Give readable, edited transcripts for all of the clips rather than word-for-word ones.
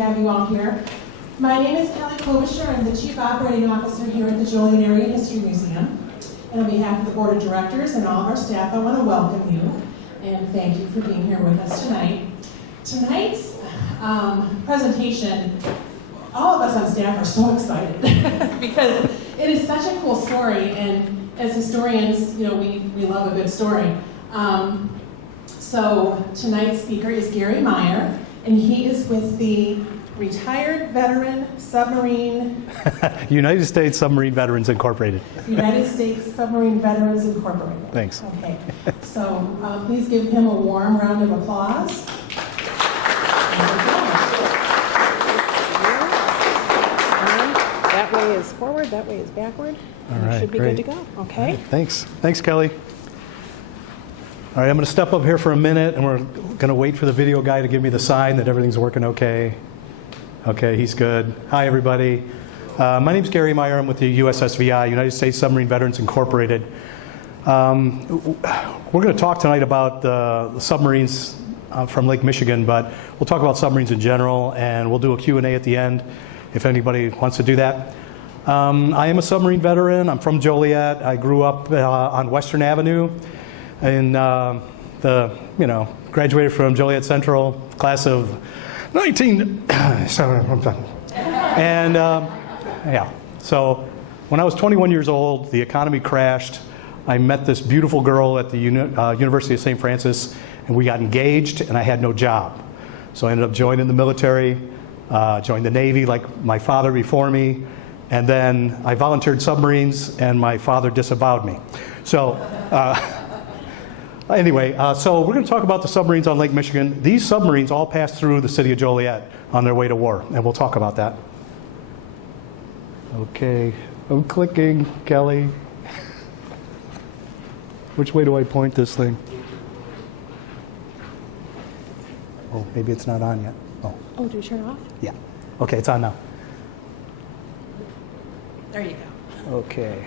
have you all here. My name is Kelly Klobuchar. I'm the Chief Operating Officer here at the Joliet Area History Museum. And on behalf of the Board of Directors and all of our staff, I want to welcome you and thank you for being here with us tonight. Tonight's presentation, all of us on staff are so excited because it is such a cool story, and as historians, you know, we love a good story. So tonight's speaker is Gary Meyer, and he is with the Retired Veteran Submarine... United States Submarine Veterans Incorporated. United States Submarine Veterans Incorporated. Thanks. Okay, so please give him a warm round of applause. That way is forward, that way is backward. All right, should be great. good to go. Okay. Right, thanks. Thanks, Kelly. All right, I'm going to step up here for a minute, and we're going to wait for the video guy to give me the sign that everything's working okay. Okay, he's good. Hi, everybody. My name's Gary Meyer. I'm with the USSVI, United States Submarine Veterans Incorporated. We're going to talk tonight about the submarines from Lake Michigan, but we'll talk about submarines in general, and we'll do a Q&A at the end if anybody wants to do that. I am a submarine veteran. I'm from Joliet. I grew up on Western Avenue, and graduated from Joliet Central, class of 19. And yeah, so when I was 21 years old, the economy crashed. I met this beautiful girl at the University of St. Francis, and we got engaged, and I had no job. So I ended up joining the military, joined the Navy like my father before me, and then I volunteered submarines, and my father disavowed me. So anyway, so we're going to talk about the submarines on Lake Michigan. These submarines all passed through the city of Joliet on their way to war, and we'll talk about that. Okay, I'm clicking, Kelly. Which way do I point this thing? Oh, maybe it's not on yet. Oh, do you turn it off? Yeah. Okay, it's on now. There you go. Okay.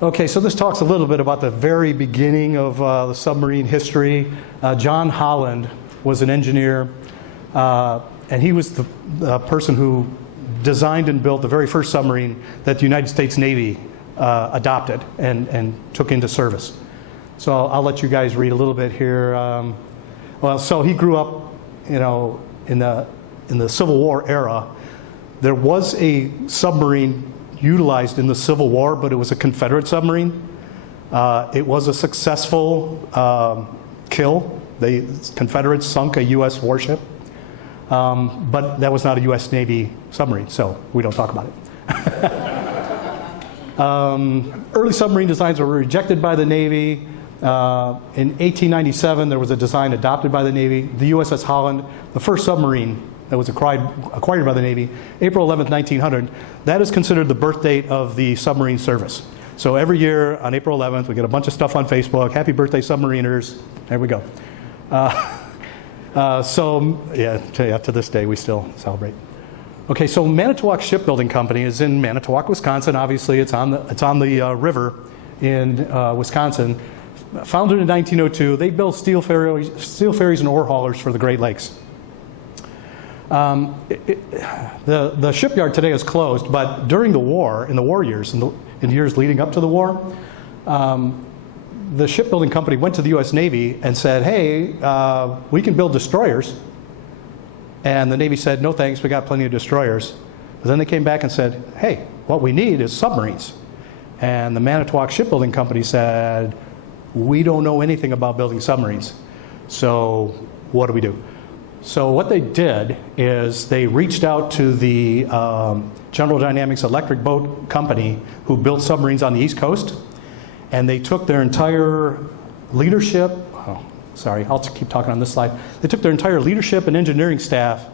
Okay, so this talks a little bit about the very beginning of the submarine history. John Holland was an engineer, and he was the person who designed and built the very first submarine that the United States Navy adopted and took into service. So I'll let you guys read a little bit here. Well, so he grew up, you know, in the Civil War era. There was a submarine utilized in the Civil War, but it was a Confederate submarine. It was a successful kill. The Confederates sunk a U.S. warship, but that was not a U.S. Navy submarine, so we don't talk about it. Early submarine designs were rejected by the Navy. In 1897, there was a design adopted by the Navy. The USS Holland, the first submarine that was acquired by the Navy, April 11th, 1900. That is considered the birth date of the submarine service. So every year on April 11th, we get a bunch of stuff on Facebook. Happy birthday, submariners. There we go. So yeah, to this day, we still celebrate. Okay, so Manitowoc Shipbuilding Company is in Manitowoc, Wisconsin. Obviously, it's on the river in Wisconsin. Founded in 1902, they built steel ferries and ore haulers for the Great Lakes. The shipyard today is closed, but during the war, in the war years, in years leading up to the war, the shipbuilding company went to the U.S. Navy and said, hey, we can build destroyers. And the Navy said, no thanks, we got plenty of destroyers. But then they came back and said, hey, what we need is submarines. And the Manitowoc Shipbuilding Company said, we don't know anything about building submarines. So what do we do? So what they did is they reached out to the General Dynamics Electric Boat Company, who built submarines on the East Coast, and they took their entire leadership, I'll keep talking on this slide. They took their entire leadership and engineering staff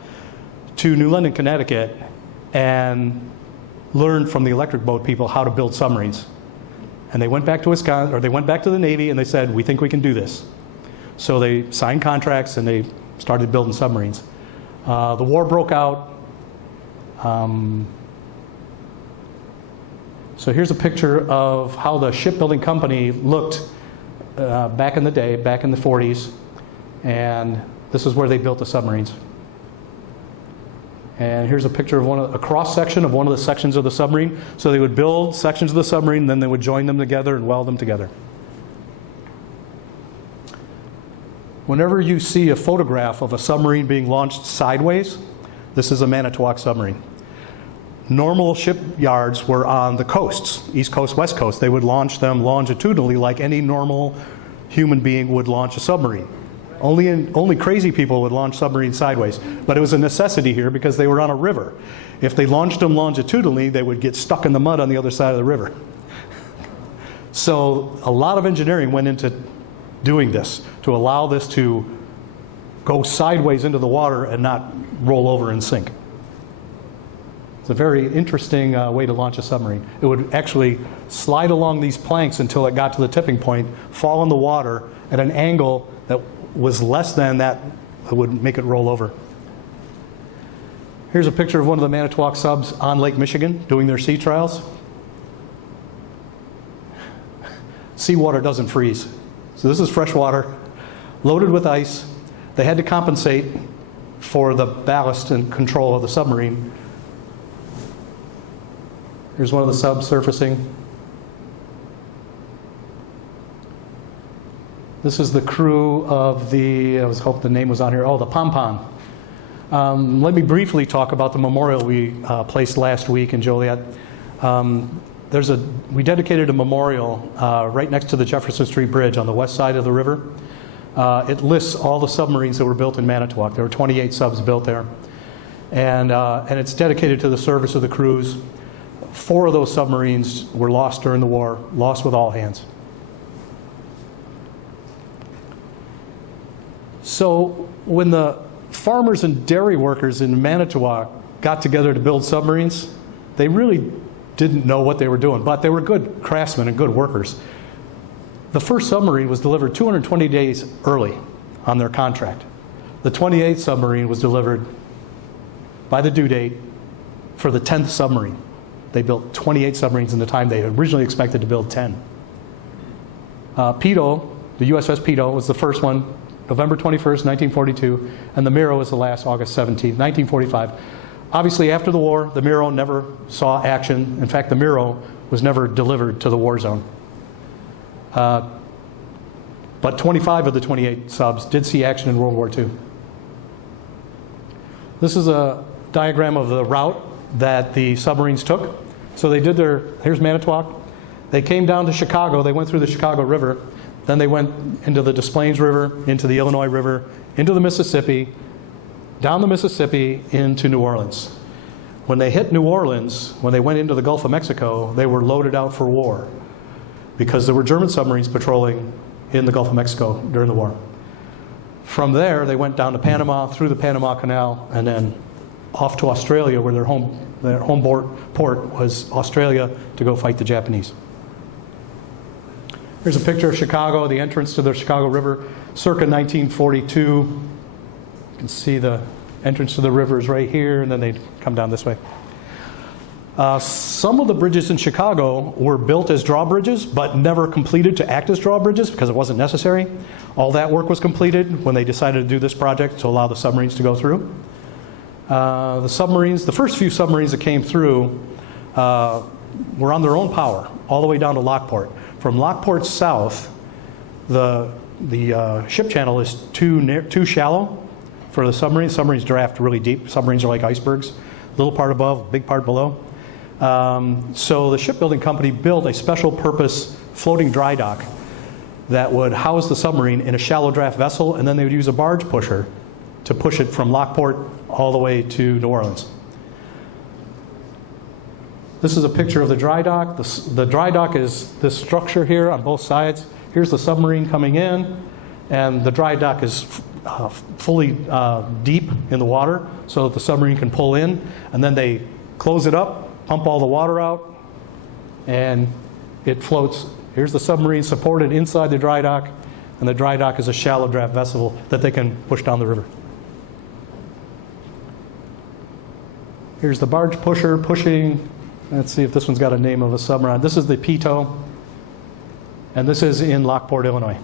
to New London, Connecticut, and learned from the electric boat people how to build submarines. And they went back to Wisconsin, or they went back to the Navy, and they said, we think we can do this. So they signed contracts, and they started building submarines. The war broke out. So here's a picture of how the shipbuilding company looked back in the day, back in the 40s. And this is where they built the submarines. And here's a picture of a cross-section of one of the sections of the submarine. So they would build sections of the submarine, then they would join them together and weld them together. Whenever you see a photograph of a submarine being launched sideways, this is a Manitowoc submarine. Normal shipyards were on the coasts, East Coast, West Coast. They would launch them longitudinally like any normal human being would launch a submarine. Only crazy people would launch submarines sideways. But it was a necessity here because they were on a river. If they launched them longitudinally, they would get stuck in the mud on the other side of the river. So a lot of engineering went into doing this, to allow this to go sideways into the water and not roll over and sink. It's a very interesting way to launch a submarine. It would actually slide along these planks until it got to the tipping point, fall in the water at an angle that was less than that would make it roll over. Here's a picture of one of the Manitowoc subs on Lake Michigan doing their sea trials. Seawater doesn't freeze. So this is fresh water, loaded with ice. They had to compensate for the ballast and control of the submarine. Here's one of the subs surfacing. This is the crew of I was hoping the name was on here, the Pampanito. Let me briefly talk about the memorial we placed last week in Joliet. We dedicated a memorial right next to the Jefferson Street Bridge on the west side of the river. It lists all the submarines that were built in Manitowoc. There were 28 subs built there. And it's dedicated to the service of the crews. 4 of those submarines were lost during the war, lost with all hands. So when the farmers and dairy workers in Manitowoc got together to build submarines, they really didn't know what they were doing, but they were good craftsmen and good workers. The first submarine was delivered 220 days early on their contract. The 28th submarine was delivered by the due date for the 10th submarine. They built 28 submarines in the time they originally expected to build 10. Peto, the USS Peto, was the first one, November 21st, 1942, and the Miro was the last, August 17th, 1945. Obviously, after the war, the Miro never saw action. In fact, the Miro was never delivered to the war zone. But 25 of the 28 subs did see action in World War II. This is a diagram of the route that the submarines took. So they did here's Manitowoc. They came down to Chicago. They went through the Chicago River. Then they went into the Des Plaines River, into the Illinois River, into the Mississippi, down the Mississippi, into New Orleans. When they hit New Orleans, when they went into the Gulf of Mexico, they were loaded out for war because there were German submarines patrolling in the Gulf of Mexico during the war. From there, they went down to Panama, through the Panama Canal, and then off to Australia, where their home port was Australia, to go fight the Japanese. Here's a picture of Chicago, the entrance to the Chicago River, circa 1942. You can see the entrance to the river is right here, and then they come down this way. Some of the bridges in Chicago were built as drawbridges, but never completed to act as drawbridges because it wasn't necessary. All that work was completed when they decided to do this project to allow the submarines to go through. The first few submarines that came through were on their own power, all the way down to Lockport. From Lockport south, the ship channel is too shallow for the submarines. Submarines draft really deep. Submarines are like icebergs, little part above, big part below. So the shipbuilding company built a special purpose floating dry dock that would house the submarine in a shallow draft vessel, and then they would use a barge pusher to push it from Lockport all the way to New Orleans. This is a picture of the dry dock. The dry dock is this structure here on both sides. Here's the submarine coming in, and the dry dock is fully deep in the water so that the submarine can pull in, and then they close it up, pump all the water out, and it floats. Here's the submarine supported inside the dry dock, and the dry dock is a shallow draft vessel that they can push down the river. Here's the barge pusher pushing. Let's see if this one's got a name of a submarine. This is the Peto, and this is in Lockport, Illinois.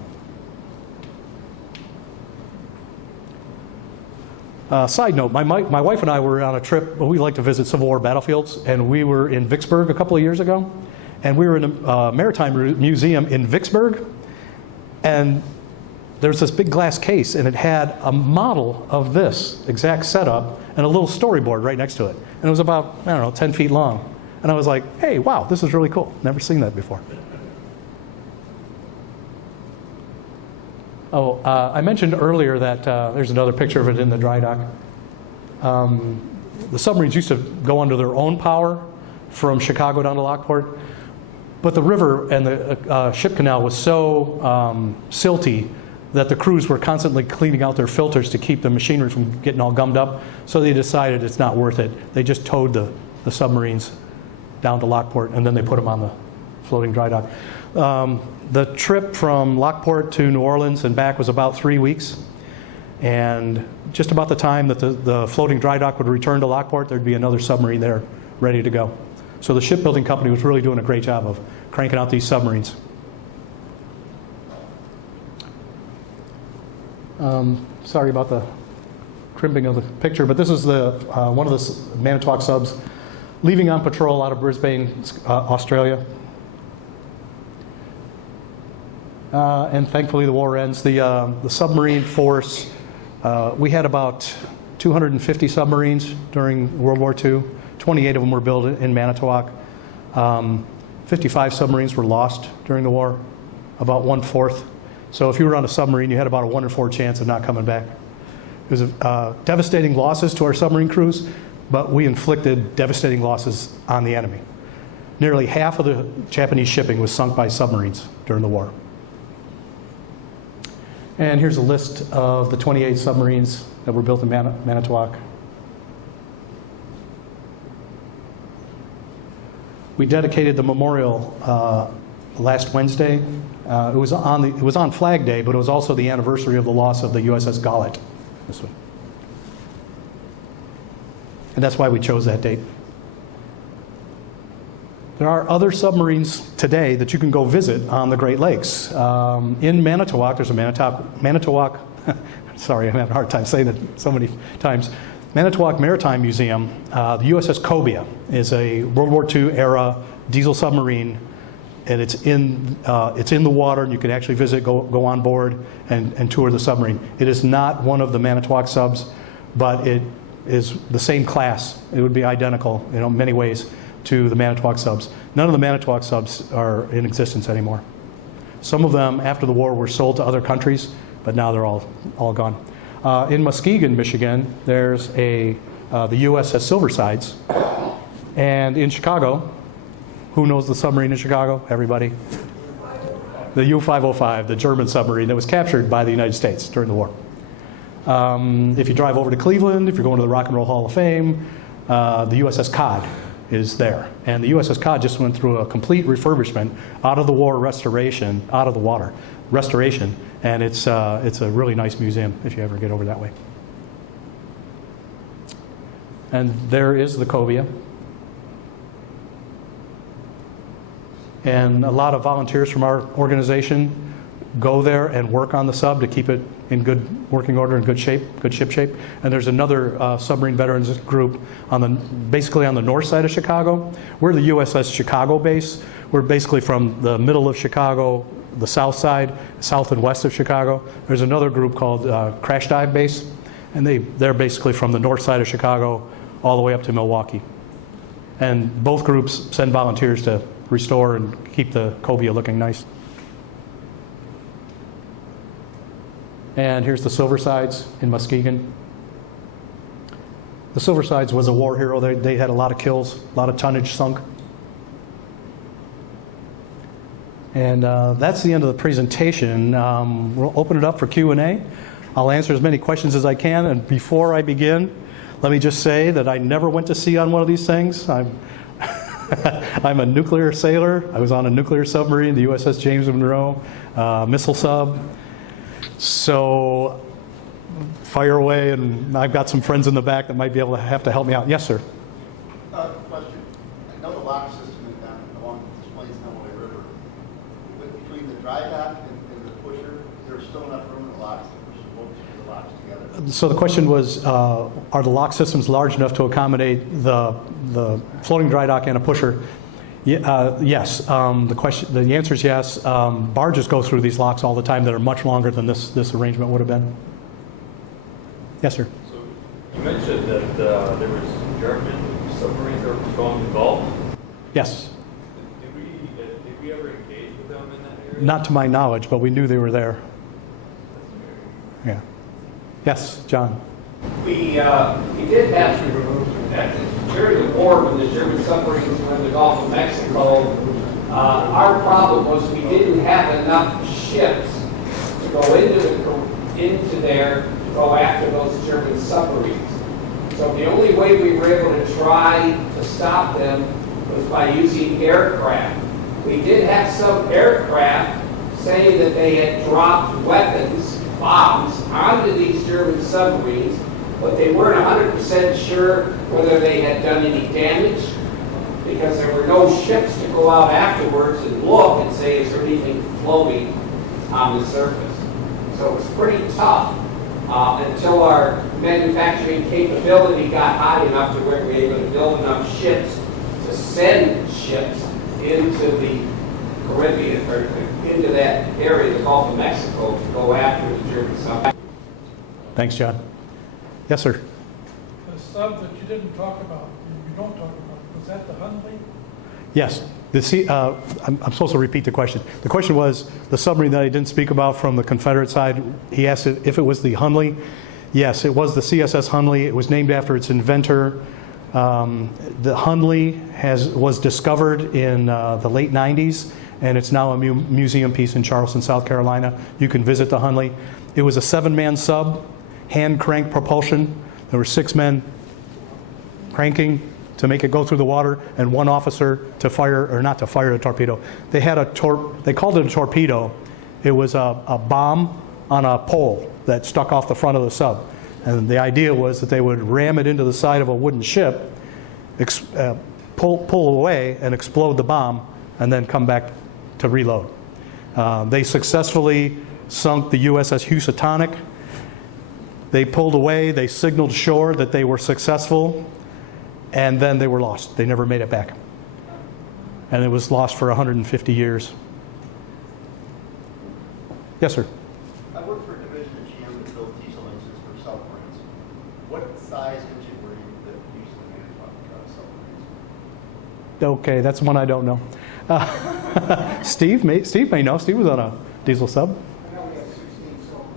Side note, my wife and I were on a trip. We like to visit Civil War battlefields, and we were in Vicksburg a couple of years ago, and we were in a maritime museum in Vicksburg, and there's this big glass case, and it had a model of this exact setup and a little storyboard right next to it. And it was about, I don't know, 10 feet long. And I was like, hey, wow, this is really cool. Never seen that before. Oh, I mentioned earlier that there's another picture of it in the dry dock. The submarines used to go under their own power from Chicago down to Lockport, but the river and the ship canal was so silty that the crews were constantly cleaning out their filters to keep the machinery from getting all gummed up, so they decided it's not worth it. They just towed the submarines down to Lockport, and then they put them on the floating dry dock. The trip from Lockport to New Orleans and back was about 3 weeks, and just about the time that the floating dry dock would return to Lockport, there'd be another submarine there ready to go. So the shipbuilding company was really doing a great job of cranking out these submarines. Sorry about the crimping of the picture, but this is one of the Manitowoc subs leaving on patrol out of Brisbane, Australia. And thankfully the war ends. The submarine force, we had about 250 submarines during World War II. 28 of them were built in Manitowoc. 55 submarines were lost during the war, about 1/4. So if you were on a submarine, you had about a 1 in 4 chance of not coming back. It was devastating losses to our submarine crews, but we inflicted devastating losses on the enemy. Nearly half of the Japanese shipping was sunk by submarines during the war. And here's a list of the 28 submarines that were built in Manitowoc. We dedicated the memorial last Wednesday. It was on Flag Day, but it was also the anniversary of the loss of the USS Goliath. This one. And that's why we chose that date. There are other submarines today that you can go visit on the Great Lakes. In Manitowoc, there's a Manitowoc, sorry, I'm having a hard time saying it so many times. Manitowoc Maritime Museum, the USS Cabezon is a World War II era diesel submarine, and it's in the water, and you can actually visit, go on board, and tour the submarine. It is not one of the Manitowoc subs, but it is the same class. It would be identical, in many ways, to the Manitowoc subs. None of the Manitowoc subs are in existence anymore. Some of them, after the war, were sold to other countries, but now they're all gone. In Muskegon, Michigan, there's the USS Silversides, and in Chicago, who knows the submarine in Chicago? Everybody. The U-505, the German submarine that was captured by the United States during the war. If you drive over to Cleveland, if you're going to the Rock and Roll Hall of Fame, the USS Cod is there. And the USS Cod just went through a complete refurbishment out of the war restoration, out of the water restoration, and it's a really nice museum if you ever get over that way. And there is the Cabezon. And a lot of volunteers from our organization go there and work on the sub to keep it in good working order and good shape, good ship shape. And there's another submarine veterans group basically on the north side of Chicago. We're the USS Chicago base. We're basically from the middle of Chicago, the south side, south and west of Chicago. There's another group called Crash Dive Base, and they're basically from the north side of Chicago all the way up to Milwaukee. And both groups send volunteers to restore and keep the Cabezon looking nice. And here's the Silversides in Muskegon. The Silversides was a war hero. They had a lot of kills, a lot of tonnage sunk. And that's the end of the presentation. We'll open it up for Q&A. I'll answer as many questions as I can. And before I begin, let me just say that I never went to sea on one of these things. I'm a nuclear sailor. I was on a nuclear submarine, the USS James Monroe, missile sub. So fire away, and I've got some friends in the back that might be able to have to help me out. Yes, sir. Question. I know the lock system is down along the Swains-Illinois River. But between the dry dock and the pusher, there's still enough room in the locks to push the boats to the locks together? So the question was, are the lock systems large enough to accommodate the floating dry dock and a pusher? Yes. The answer is yes. Barges go through these locks all the time that are much longer than this arrangement would have been. Yes, sir. So you mentioned that there was German submarines that were going to the Gulf. Yes. Did we ever engage with them in that area? Not to my knowledge, but we knew they were there. Yeah. Yes, John. We did have, during the war, when the German submarines were in the Gulf of Mexico, our problem was we didn't have enough ships to go into there to go after those German submarines. So the only way we were able to try to stop them was by using aircraft. We did have some aircraft saying that they had dropped weapons, bombs, onto these German submarines, but they weren't 100% sure whether they had done any damage because there were no ships to go out afterwards and look and say, is there anything floating on the surface? So it was pretty tough until our manufacturing capability got high enough to where we were able to build enough ships to send ships into the Caribbean or into that area, the Gulf of Mexico, to go after the German submarines. Thanks, John. Yes, sir. The sub that you didn't talk about, you don't talk about, was that the Hundley? Yes. I'm supposed to repeat the question. The question was the submarine that I didn't speak about from the Confederate side. He asked if it was the Hundley. Yes, it was the CSS Hundley. It was named after its inventor. The Hundley was discovered in the late 90s, and it's now a museum piece in Charleston, South Carolina. You can visit the Hundley. It was a 7-man sub, hand crank propulsion. There were 6 men cranking to make it go through the water, and 1 officer to fire, or not to fire the torpedo. They had they called it a torpedo. It was a bomb on a pole that stuck off the front of the sub. And the idea was that they would ram it into the side of a wooden ship, pull away and explode the bomb, and then come back to reload. They successfully sunk the USS Housatonic. They pulled away, they signaled shore that they were successful, and then they were lost. They never made it back. And it was lost for 150 years. Yes, sir. I worked for a division at GM that built diesel engines for submarines. What size engine were you that used in the Manitowoc submarines? Okay, that's one I don't know. Steve may know. Steve was on a diesel sub. I know we have 16 cylinders.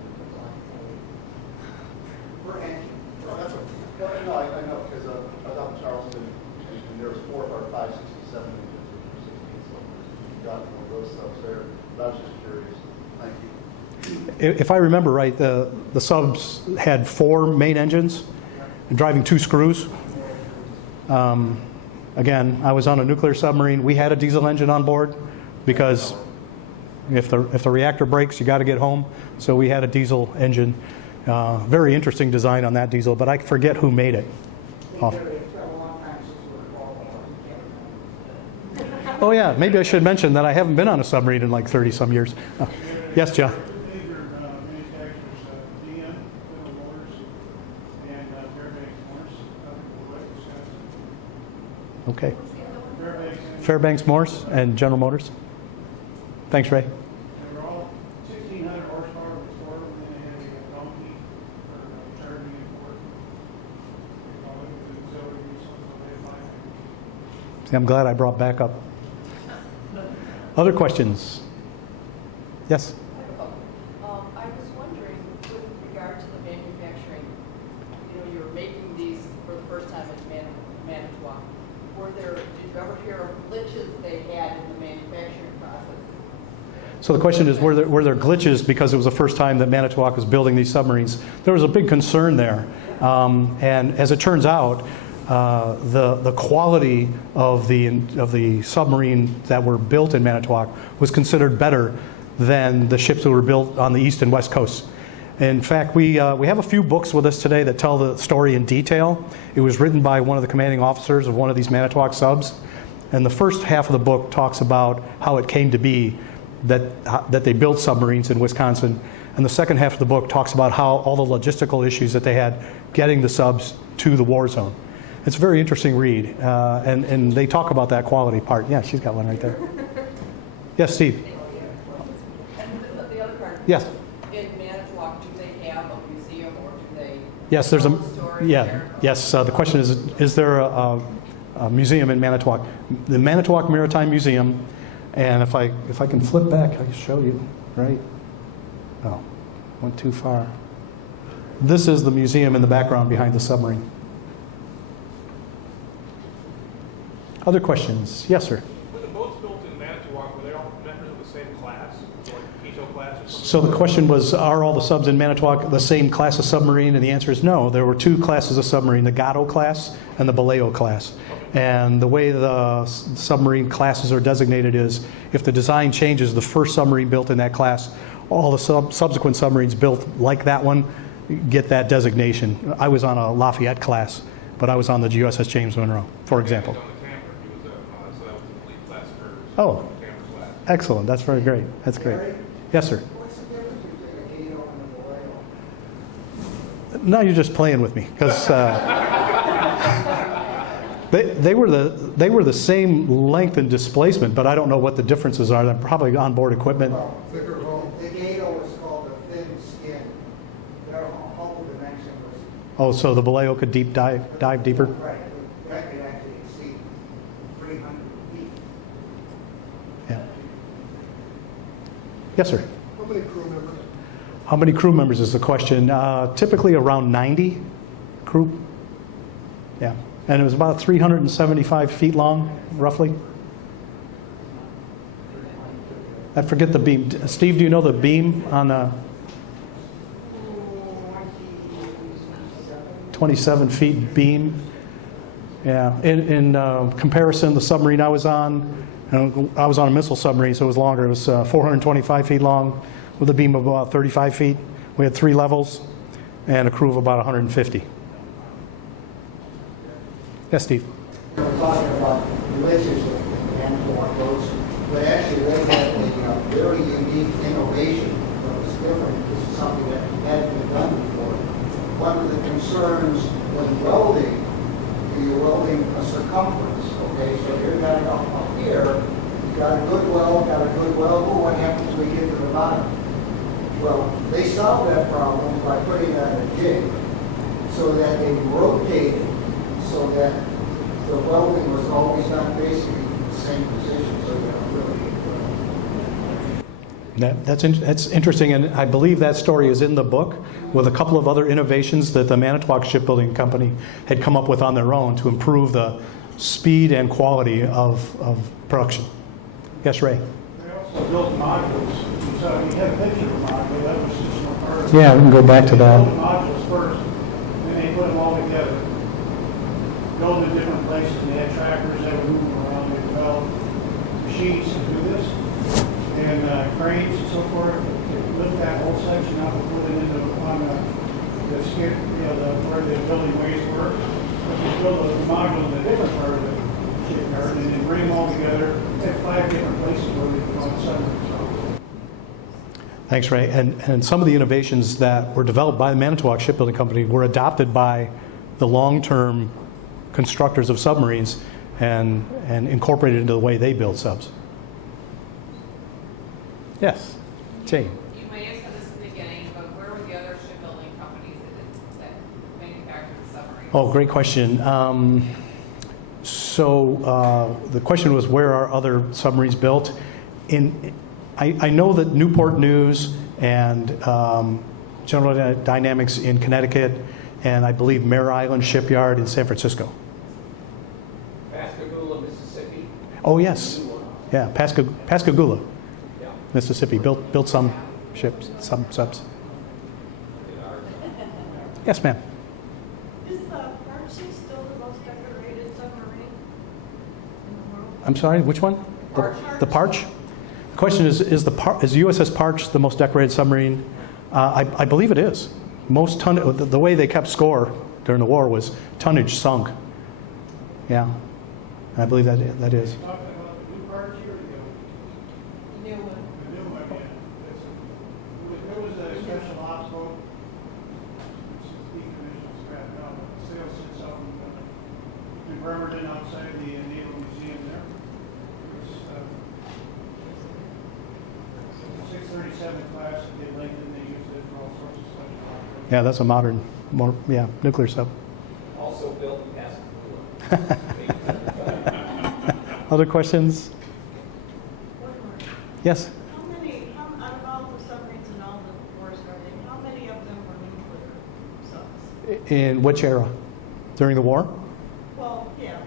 Per engine. No, that's what, well, no, I know because I was out in Charleston and there was 4 or 5, 6, 7 engines which were 16 cylinders. You got one of those subs there. But I was just curious. Thank you. If I remember right, the subs had 4 main engines, driving 2 screws. Again, I was on a nuclear submarine. We had a diesel engine on board because if the reactor breaks, you got to get home. So we had a diesel engine. Very interesting design on that diesel, but I forget who made it. Oh yeah, maybe I should mention that I haven't been on a submarine in like 30 some years. Yes, John. Okay. Fairbanks Morse and General Motors. Thanks, Ray. They were all 1,600 horsepower before, and then they had a donkey for charging and work. They call it the auxiliary, so they See, I'm glad I brought backup. Other questions? Yes? I was wondering, with regard to the manufacturing, you were making these for the first time at Manitowoc. Did you ever hear of glitches they had in the manufacturing process? So the question is, were there glitches because it was the first time that Manitowoc was building these submarines? There was a big concern there. And as it turns out, the quality of the submarine that were built in Manitowoc was considered better than the ships that were built on the east and west coasts. In fact, we have a few books with us today that tell the story in detail. It was written by one of the commanding officers of one of these Manitowoc subs, and the first half of the book talks about how it came to be that they built submarines in Wisconsin. And the second half of the book talks about how all the logistical issues that they had getting the subs to the war zone. It's a very interesting read, and they talk about that quality part. Yeah, she's got one right there. Yes, Steve? And the other part. Yes. In Manitowoc, do they have a museum or do they? Yes, there's tell a, the story yeah, there? yes, the question is there a museum in Manitowoc? The Manitowoc Maritime Museum, and if I can flip back, I can show you, right? Oh, went too far. This is the museum in the background behind the submarine. Other questions? Yes, sir. Were the boats built in Manitowoc, were they all members of the same class, like Gato-class or something? So the question was, are all the subs in Manitowoc the same class of submarine? And the answer is no. There were two classes of submarine, the Gato-class and the Baleo-class. And the way the submarine classes are designated is, if the design changes, the first submarine built in that class, all the subsequent submarines built like that one get that designation. I was on a Lafayette class, but I was on the USS James Monroe, for example. Oh, excellent. That's very great. That's great. Yes, sir. What's the difference between a Gato and a Baleo? No, you're just playing with me, because they were the same length and displacement, but I don't know what the differences are. They're probably onboard equipment. Well, the Gato is called a thin skin. Their hull dimension was, Oh, so the Baleo could dive deeper? right, that could actually exceed 300 feet. Yeah. Yes, sir. How many crew members? How many crew members is the question? Typically around 90 crew. Yeah. And it was about 375 feet long, roughly. I forget the beam. Steve, do you know the beam on a 27 feet beam? Yeah. In comparison, the submarine I was on a missile submarine, so it was longer. It was 425 feet long with a beam of about 35 feet. We had 3 levels and a crew of about 150. Yes, Steve? We were talking about relationship with Manitowoc boats, but actually they had a very unique innovation that was different. This is something that hadn't been done before. One of the concerns when welding, you're welding a circumference, okay? So you're got it up here, you got a good weld, well, what happens when we get to the bottom? Well, they solved that problem by putting on a jig so that they rotated so that the welding was always done basically in the same position, so you really That's interesting, and I believe that story is in the book with a couple of other innovations that the Manitowoc Shipbuilding Company had come up with on their own to improve the speed and quality of production. Yes, Ray? They also built modules, so you have a picture of a module, that was just one part of it. Yeah, we can go back to They that. built the modules first, then they put them all together. Build in different places, and they had trackers that would move them around, they developed machines to do this, and cranes and so forth, to lift that whole section up and put it into, on the skid, where the building ways were. But they build a module in a different part of the shipyard, and then bring them all together, at 5 different places where they can on submarines. Thanks, Ray. And some of the innovations that were developed by the Manitowoc Shipbuilding Company were adopted by the long-term constructors of submarines and incorporated into the way they build subs. Yes, Jane. You may have said this in the beginning, but where were the other shipbuilding companies that manufactured the submarines? Oh, great question. The question was, where are other submarines built? I know that Newport News and General Dynamics in Connecticut, and I believe Mare Island Shipyard in San Francisco. Pascagoula, Mississippi. Oh, yes. Yeah, Pascagoula, Yeah. Mississippi, built some ships, some subs. Yes, ma'am. Is the Archie still the most decorated submarine in the world? I'm sorry, which one? The Parch? The question is USS Parch the most decorated submarine? I believe it is. Most the way they kept score during the war was tonnage sunk. Yeah, I believe that is. Talking about the new Archie or the New one. new one, yeah. It was a Yeah, that's a modern, more, yeah, nuclear sub. Also built in Pascagoula. Other questions? One more. Yes? How many, out of all the submarines and all the wars and everything, how many of them were nuclear subs? In which era? During the war? Well, yeah.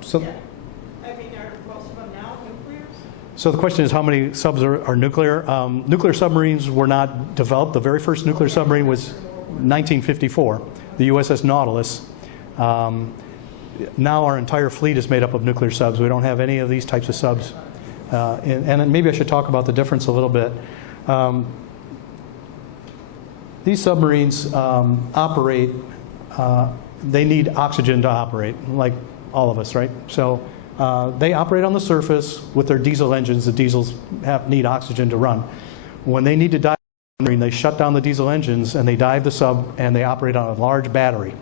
So, Yeah. I mean, are most of them now nuclears? so the question is how many subs are nuclear? Nuclear submarines were not developed. The very first nuclear submarine was 1954, the USS Nautilus. Now our entire fleet is made up of nuclear subs. We don't have any of these types of subs. And maybe I should talk about the difference a little bit. These submarines operate, they need oxygen to operate, like all of us, right? So they operate on the surface with their diesel engines. The diesels need oxygen to run. When they need to dive the submarine, they shut down the diesel engines and they dive the sub and they operate on a large battery.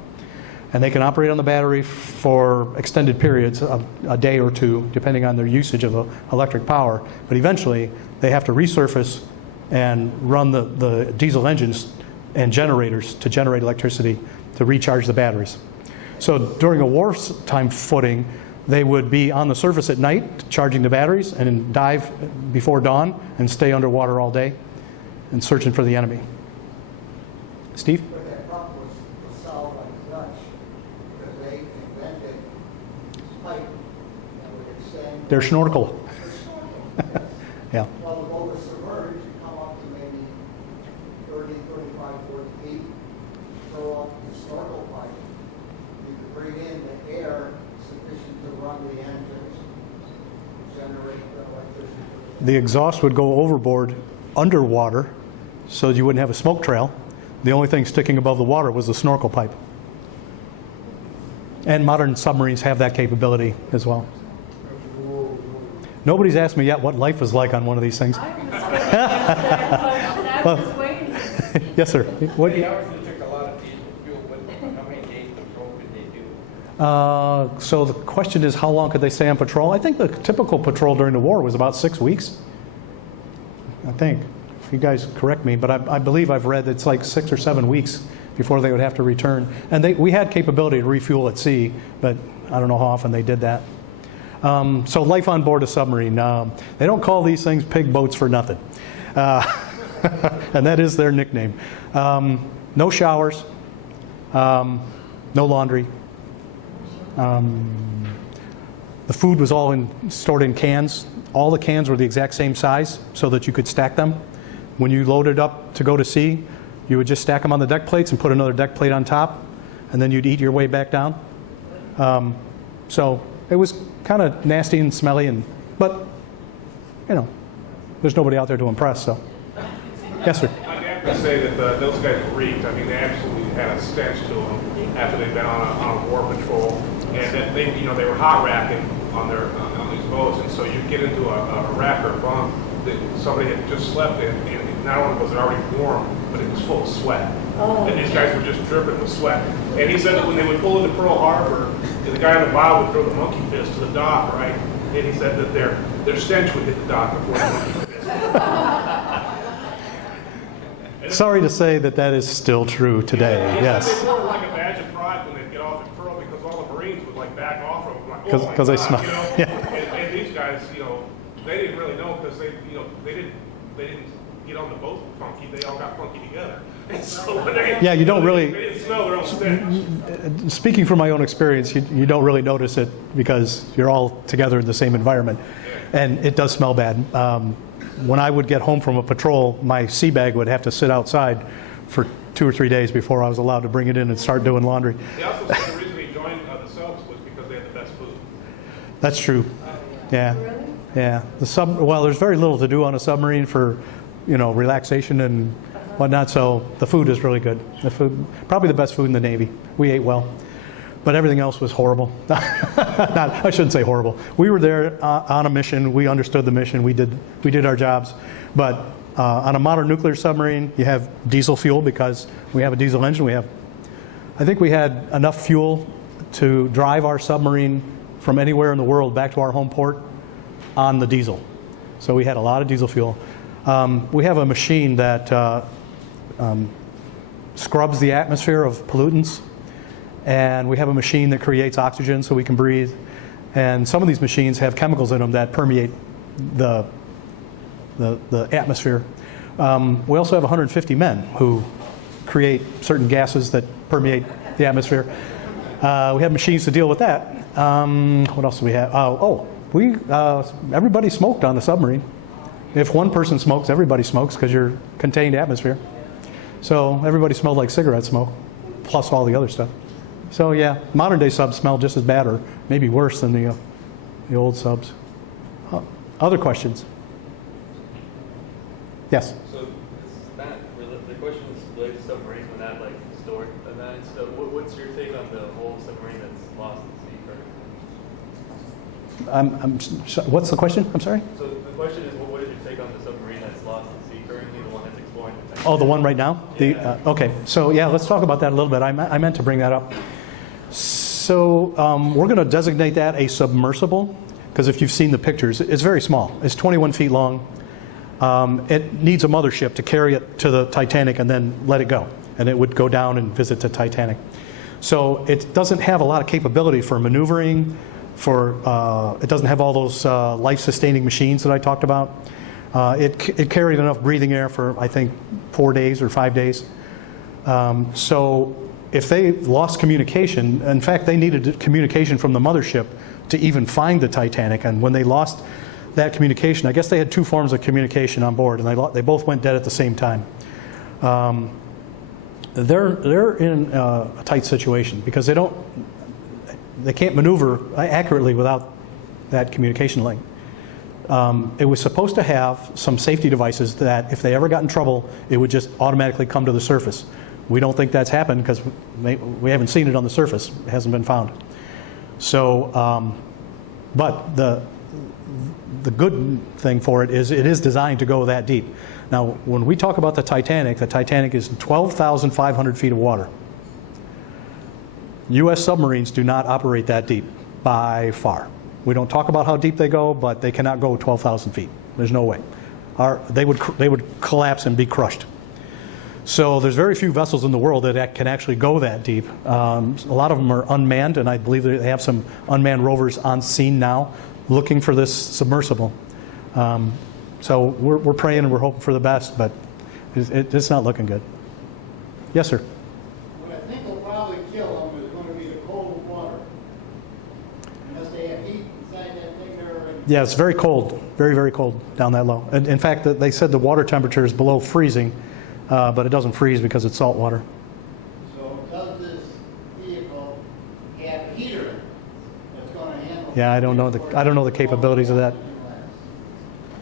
And they can operate on the battery for extended periods of a day or two, depending on their usage of electric power. But eventually, they have to resurface and run the diesel engines and generators to generate electricity to recharge the batteries. So during a wartime footing, they would be on the surface at night charging the batteries and then dive before dawn and stay underwater all day and searching for the enemy. Steve? But that problem was solved by the Dutch, because they invented this pipe that would extend. Their snorkel. Their snorkel, yes. Yeah. Well, the boat was submerged, you come up to maybe 30, 35, 40 feet, throw up the snorkel pipe. You could bring in the air sufficient to run the engines, generate the electricity. The exhaust would go overboard underwater so you wouldn't have a smoke trail. The only thing sticking above the water was the snorkel pipe. And modern submarines have that capability as well. Nobody's asked me yet what life is like on one of these things. I was waiting. I was waiting. Yes, sir. What? They obviously took a lot of diesel fuel with them. How many days patrol could they do? So the question is, how long could they stay on patrol? I think the typical patrol during the war was about 6 weeks. I think. If you guys correct me, but I believe I've read it's like 6 or 7 weeks before they would have to return. And we had capability to refuel at sea, but I don't know how often they did that. So life on board a submarine. They don't call these things pig boats for nothing. And that is their nickname. No showers, no laundry. The food was all stored in cans. All the cans were the exact same size so that you could stack them. When you loaded up to go to sea, you would just stack them on the deck plates and put another deck plate on top, and then you'd eat your way back down. So it was kind of nasty and smelly, but you know, there's nobody out there to impress. So, yes, sir. I have to say that those guys reeked. I mean, they absolutely had a stench to them after they'd been on a war patrol, and that they were hot racking on these boats, and so you get into a rack or a bunk that somebody had just slept in, and not only was it already warm, but it was full of sweat. And these guys were just dripping with sweat. And he said that when they would pull into Pearl Harbor, the guy on the bow would throw the monkey fist to the dock, right? And he said that their stench would hit the dock before the monkey fist. Sorry to say that is still true today. Yes. They wore like a badge of pride when they'd get off at Pearl, because all the Marines would like back off from them, like, oh my Because they God, smell. you know? Yeah. And these guys, they didn't really know, because they didn't get on the boat funky. They all got funky together. And so when Yeah, you don't really. they didn't smell their own stench. Speaking from my own experience, you don't really notice it because you're all together in the same environment, and it does smell bad. When I would get home from a patrol, my sea bag would have to sit outside for 2 or 3 days before I was allowed to bring it in and start doing laundry. They also said the reason he joined the subs was because they had the best food. That's true. Yeah. Yeah. Well, there's very little to do on a submarine for, relaxation and whatnot. So the food is really good. The food, probably the best food in the Navy. We ate well, but everything else was horrible. I shouldn't say horrible. We were there on a mission. We understood the mission. We did our jobs. But on a modern nuclear submarine, you have diesel fuel because we have a diesel engine. I think we had enough fuel to drive our submarine from anywhere in the world back to our home port on the diesel. So we had a lot of diesel fuel. We have a machine that scrubs the atmosphere of pollutants. And we have a machine that creates oxygen so we can breathe. And some of these machines have chemicals in them that permeate the atmosphere. We also have 150 men who create certain gases that permeate the atmosphere. We have machines to deal with that. What else do we have? Everybody smoked on the submarine. If one person smokes, everybody smokes because you're contained atmosphere. So everybody smelled like cigarette smoke, plus all the other stuff. So yeah, modern day subs smell just as bad or maybe worse than the old subs. Other questions? Yes? So the question is related to submarines, but not like historic events. So what's your take on the whole submarine that's lost at sea currently? What's the question? I'm sorry? So the question is, what is your take on the submarine that's lost at sea currently, the one that's exploring the Titanic? Oh, the one right now? Yeah. Okay, so yeah, let's talk about that a little bit. I meant to bring that up. So we're going to designate that a submersible, because if you've seen the pictures, it's very small. It's 21 feet long. It needs a mothership to carry it to the Titanic and then let it go. And it would go down and visit the Titanic. So it doesn't have a lot of capability for maneuvering, it doesn't have all those life-sustaining machines that I talked about. It carried enough breathing air for, I think, 4 days or 5 days. So if they lost communication, in fact, they needed communication from the mothership to even find the Titanic. And when they lost that communication, I guess they had two forms of communication on board, and they both went dead at the same time. They're in a tight situation because they can't maneuver accurately without that communication link. It was supposed to have some safety devices that if they ever got in trouble, it would just automatically come to the surface. We don't think that's happened because we haven't seen it on the surface. It hasn't been found. So, but the good thing for it is designed to go that deep. Now, when we talk about the Titanic is 12,500 feet of water. U.S. submarines do not operate that deep by far. We don't talk about how deep they go, but they cannot go 12,000 feet. There's no way. They would collapse and be crushed. So there's very few vessels in the world that can actually go that deep. A lot of them are unmanned, and I believe they have some unmanned rovers on scene now looking for this submersible. So we're praying and we're hoping for the best, but it's not looking good. Yes, sir? What I think will probably kill them is going to be the cold water. Unless they have heat inside that thing there. Yeah, it's very cold, very, very cold down that low. And in fact, they said the water temperature is below freezing, but it doesn't freeze because it's salt water. So does this vehicle have a heater that's going to handle? Yeah, I don't know the capabilities of that.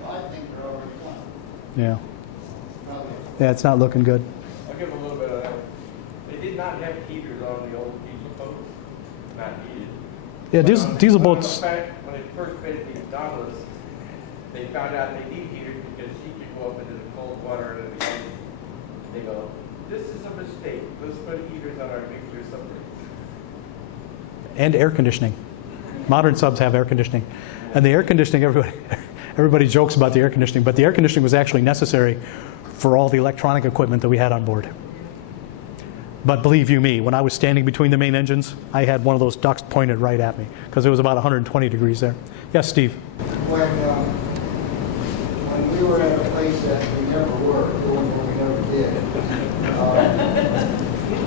Well, I think they're already fine. Yeah. Probably. Yeah, it's not looking good. I'll give a little bit of that. They did not have heaters on the old diesel boats, not heated. Yeah, diesel boats. When they first made these gondolas, they found out they need heaters because she could go up into the cold water and they go, this is a mistake. Let's put heaters on our nuclear submarines. And air conditioning. Modern subs have air conditioning. And the air conditioning, everybody jokes about the air conditioning, but the air conditioning was actually necessary for all the electronic equipment that we had on board. But believe you me, when I was standing between the main engines, I had one of those ducts pointed right at me because it was about 120 degrees there. Yes, Steve? When we were at a place that we never were, going where we never did,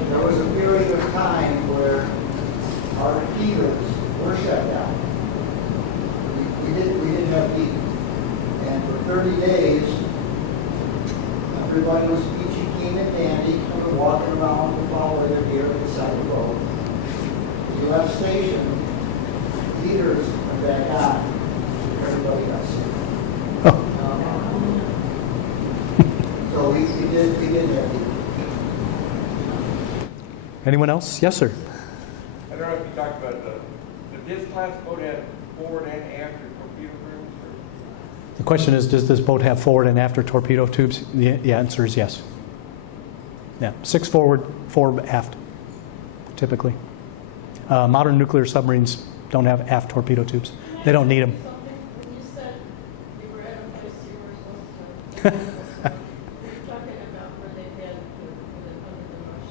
there was a period of time where our heaters were shut down. We didn't have heat. And for 30 days, everybody was peachy keen and dandy, kind of walking around with all their gear inside the boat. We left station, heaters went back on, everybody got sick. So we did have heat. Anyone else? Yes, sir. I don't know if you talked about this class boat had forward and after torpedo rooms? The question is, does this boat have forward and after torpedo tubes? The answer is yes. Yeah, 6 forward, 4 aft, typically. Modern nuclear submarines don't have aft torpedo tubes. They don't need them. When you said you were at a place you were supposed to, you're talking about where they had put it under the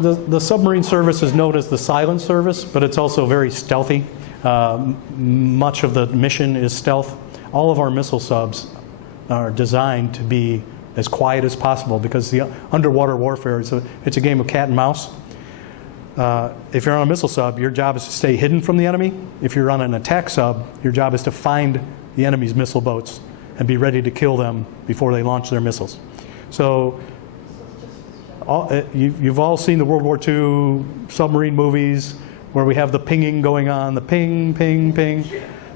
The submarine service is known as the silent service, but it's also very stealthy. Much of the mission is stealth. All of our missile subs are designed to be as quiet as possible because the underwater warfare it's a game of cat and mouse. If you're on a missile sub, your job is to stay hidden from the enemy. If you're on an attack sub, your job is to find the enemy's missile boats and be ready to kill them before they launch their missiles. So you've all seen the World War II submarine movies where we have the pinging going on, the ping, ping, ping.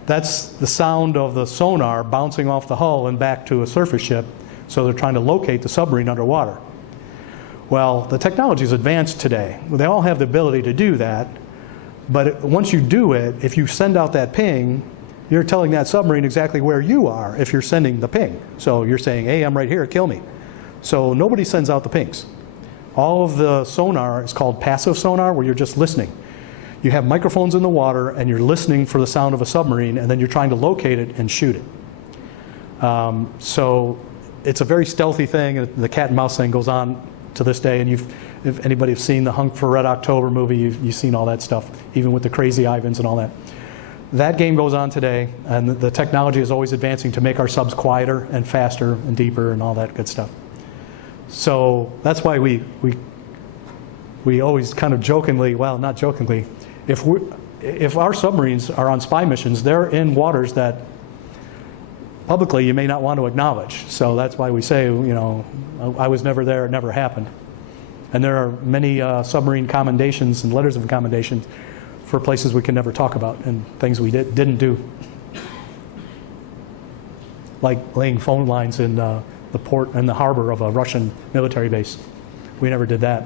That's the sound of the sonar bouncing off the hull and back to a surface ship. So they're trying to locate the submarine underwater. Well, the technology is advanced today. They all have the ability to do that. But once you do it, if you send out that ping, you're telling that submarine exactly where you are if you're sending the ping. So you're saying, hey, I'm right here, kill me. So nobody sends out the pings. All of the sonar is called passive sonar, where you're just listening. You have microphones in the water, and you're listening for the sound of a submarine, and then you're trying to locate it and shoot it. So it's a very stealthy thing, and the cat and mouse thing goes on to this day. And if anybody has seen the Hunt for Red October movie, you've seen all that stuff, even with the Crazy Ivans and all that. That game goes on today, and the technology is always advancing to make our subs quieter and faster and deeper and all that good stuff. So that's why we always kind of jokingly, well, not jokingly, if our submarines are on spy missions, they're in waters that publicly you may not want to acknowledge. So that's why we say, you know, I was never there, it never happened. And there are many submarine commendations and letters of commendation for places we can never talk about and things we didn't do. Like laying phone lines in the port and the harbor of a Russian military base. We never did that.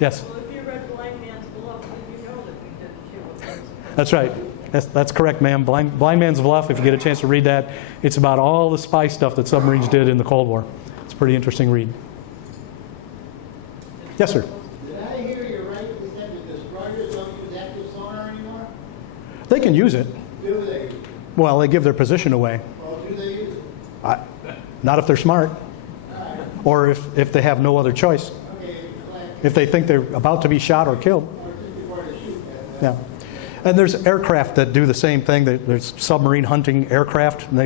Yes? Well, if you read Blind Man's Bluff, then you know that we didn't kill him. That's right. That's correct, ma'am. Blind Man's Bluff, if you get a chance to read that, it's about all the spy stuff that submarines did in the Cold War. It's a pretty interesting read. Yes, sir? Did I hear you right? You said the destroyers don't use active sonar anymore? They can use it. Do they? Well, they give their position away. Well, do they use it? Not if they're smart. Or if they have no other choice. Okay, If they think they're about to be shot or killed. Yeah. And there's aircraft that do the same thing. There's submarine hunting aircraft. And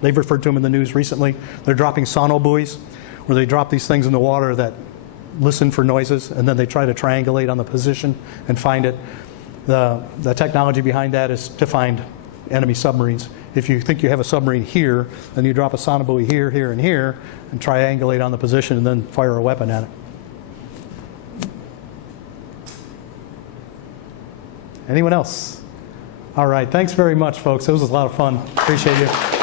they've referred to them in the news recently. They're dropping sonobuoys, where they drop these things in the water that listen for noises, and then they try to triangulate on the position and find it. The technology behind that is to find enemy submarines. If you think you have a submarine here, then you drop a sonobuoy here, here, and here, and triangulate on the position, and then fire a weapon at it. Anyone else? All right, thanks very much, folks. It was a lot of fun. Appreciate you.